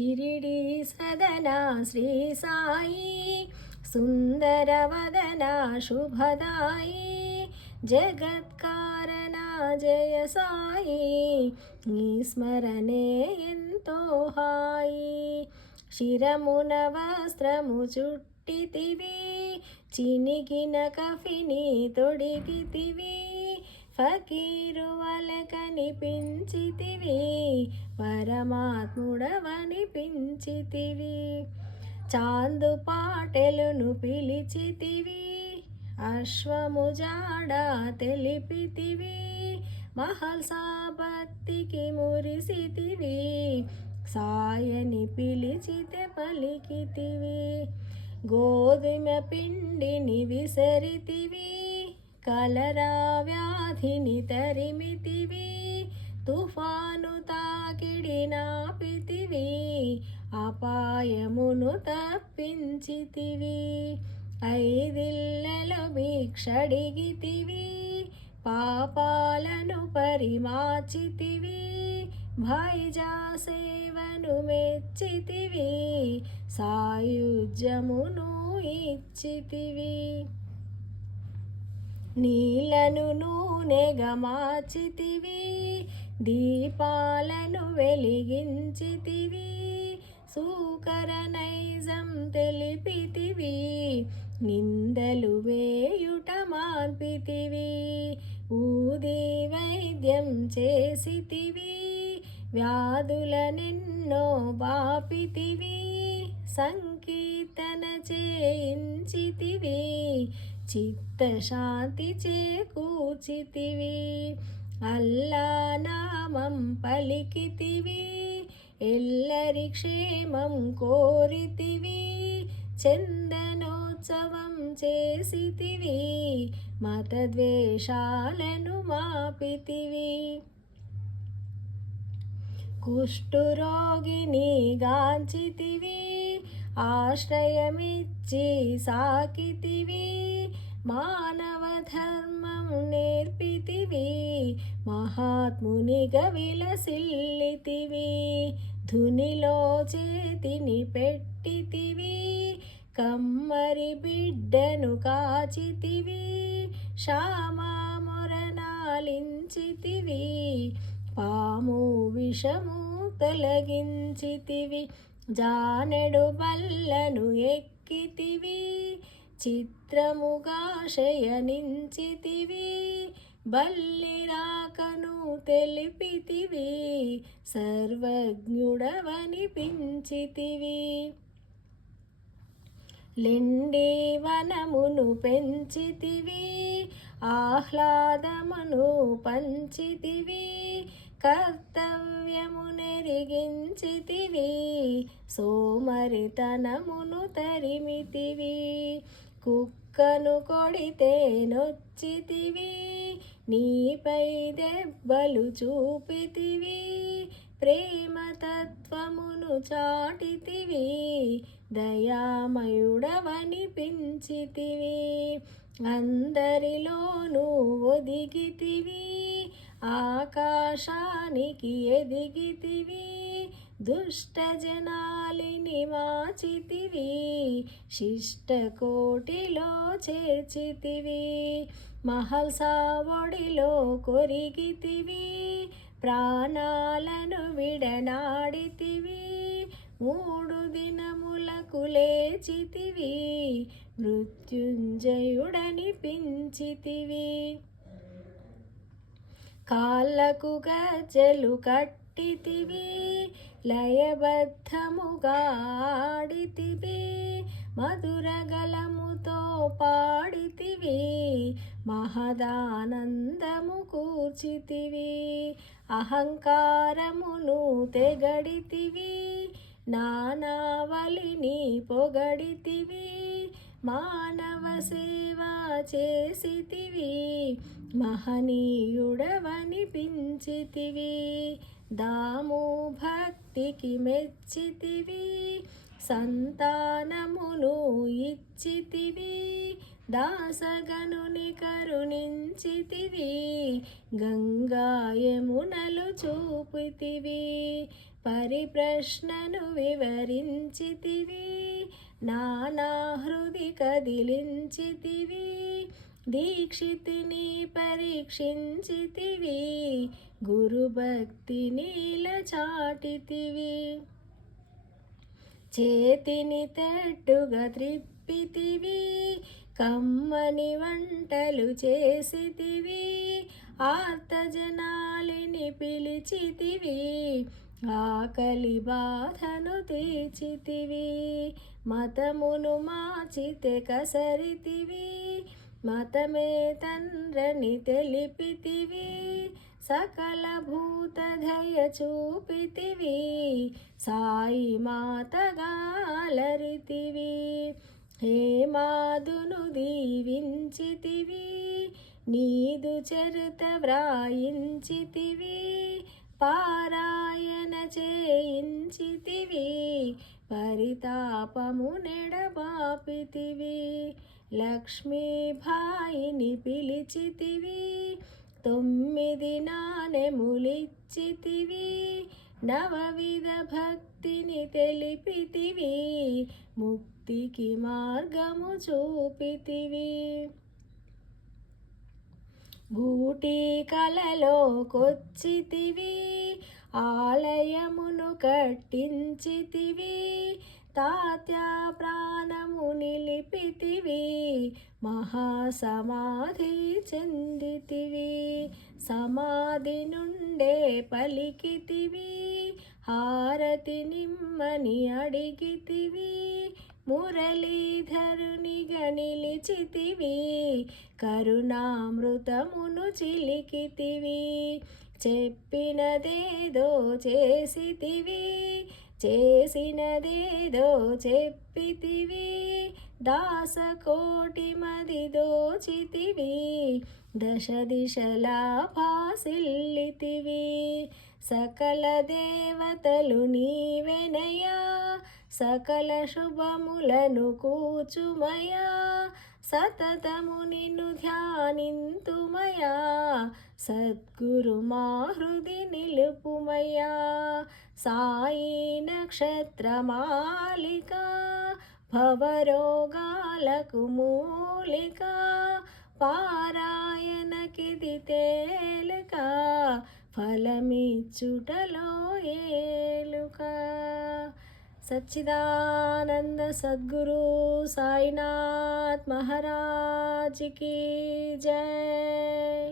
షిరిడి సదనా శ్రీ సాయి సుందరవదన శుభదాయి జగత్కారణ జయ సాయి నీ స్మరణే ఎంతో హాయి శిరమున వస్త్రము చుట్టితివి చినిగిన కఫిని తొడిగితివి ఫకీరు వలె కనిపించితివి పరమాత్ముడవనిపించితివి చాందు పాటెలును పిలిచితివి అశ్వము జాడ తెలిపితివి మహల్సా భక్తికి మురిసితివి సాయని పిలిచితే పలికితివి గోధుమ పిండిని విసరితివి కలరా వ్యాధిని తరిమితివి తుఫాను తాకిడి నాపితివి అపాయమును తప్పించితివి ఐదిళ్ళలో భిక్షడిగితివి పాపాలను పరిమాచితివి భాయిజా సేవను మెచ్చితివి సాయుజ్యమును ఇచ్చితివి నీళ్లను నూనెగా మార్చితివి దీపాలను వెలిగించితివి సూకర నైజం తెలిపితివి నిందలు వేయుట మాన్పితివి ఊది వైద్యం చేసితివి వ్యాధులనెన్నో బాపితివి సంకీర్తన చేయించితివి చిత్తశాంతి చేకూర్చితివి అల్లా నామం పలికితివి ఎల్లరి క్షేమం కోరితివి చందనోత్సవం చేసితివి మతద్వేషాలను మాపితివి కుష్ఠురోగిని గాంచితివి ఆశ్రయమిచ్చి సాకితివి మానవ ధర్మం నేర్పితివి మహాత్మునిగా విలసిల్లితివి ధునిలో చేతిని పెట్టితివి కమ్మరి బిడ్డను కాచితివి శ్యామా మొరనాలించితివి పాము విషము తొలగించితివి జానెడు బల్లను ఎక్కితివి చిత్రముగా శయనించితివి బల్లి రాకను తెలిపితివి సర్వజ్ఞుడవనిపించితివి లెండి వనమును పెంచితివి ఆహ్లాదమును పంచితివి కర్తవ్యము నెరిగించితివి సోమరితనమును తరిమితివి కుక్కను కొడితే నొచ్చితివి నీపై దెబ్బలు చూపితివి ప్రేమతత్వమును చాటితివి దయామయుడవనిపించితివి అందరిలోనూ ఒదిగితివి ఆకాశానికి ఎదిగితివి దుష్ట జనాలిని మాచితివి శిష్టకోటిలో చేర్చితివి మహల్సా ఒడిలో కొరిగితివి ప్రాణాలను విడనాడితివి 3 దినములకు లేచితివి మృత్యుంజయుడనిపించితివి కాళ్ళకు గజ్జెలు కట్టితివి లయబద్ధముగా ఆడితివి మధుర గలముతో పాడితివి మహదానందము కూర్చితివి అహంకారమును తెగడితివి నానావలిని పొగడితివి మానవ సేవ చేసితివి మహనీయుడవనిపించితివి దాము భక్తికి మెచ్చితివి సంతానమును ఇచ్చితివి దాసగనుని కరుణించితివి, గంగా యమునలు చూపితివి, పరిప్రశ్నను వివరించితివి, నానా హృది కదిలించితివి, దీక్షితిని పరీక్షించితివి, గురుభక్తి నీల చాటితివి, చేతిని తట్టుగా త్రిప్పితివి, కమ్మని వంటలు చేసితివి, ఆర్తజనాలిని పిలిచితివి, ఆకలి బాధను తీర్చితివి, మతమును మార్చితే కసరితివి, మతమే తండ్రని తెలిపితివి, సకల భూత దయ చూపితివి, సాయి మాతగా అలరితివి, హేమాదును దీవించితివి, నీదు చరిత వ్రాయించితివి, పారాయణ చేయించితివి, పరితాపము నెడబాపితివి, లక్ష్మీభాయిని పిలిచితివి, 9 నాణెములిచ్చితివి, నవవిధ భక్తిని తెలిపితివి, ముక్తికి మార్గము చూపితివి, గూటి కలలోకొచ్చితివి, ఆలయమును కట్టించితివి, తాత్య ప్రాణము నిలిపితివి, మహాసమాధి చెందితివి, సమాధి నుండే పలికితివి, హారతి నిమ్మని అడిగితివి, మురళీధరునిగా నిలిచితివి, కరుణామృతమును చిలికితివి, చెప్పినదేదో చేసితివి, చేసినదేదో చెప్పితివి, దాసకోటి మది దోచితివి, దశ దిశలా భాసిల్లితివి, సకల దేవతలు నీవెనయా, సకల శుభములను కూచుమయా, సతతము నిన్ను ధ్యానింతుమయా, సద్గురు మా హృది నిలుపుమయా, సాయి నక్షత్రమాలిక, భవరోగాలకు మూలిక, పారాయణకిది తేలిక, ఫలమిచ్చుటలో ఏలుక. సచ్చిదానంద సద్గురు సాయినాథ్ మహారాజ్ की जय।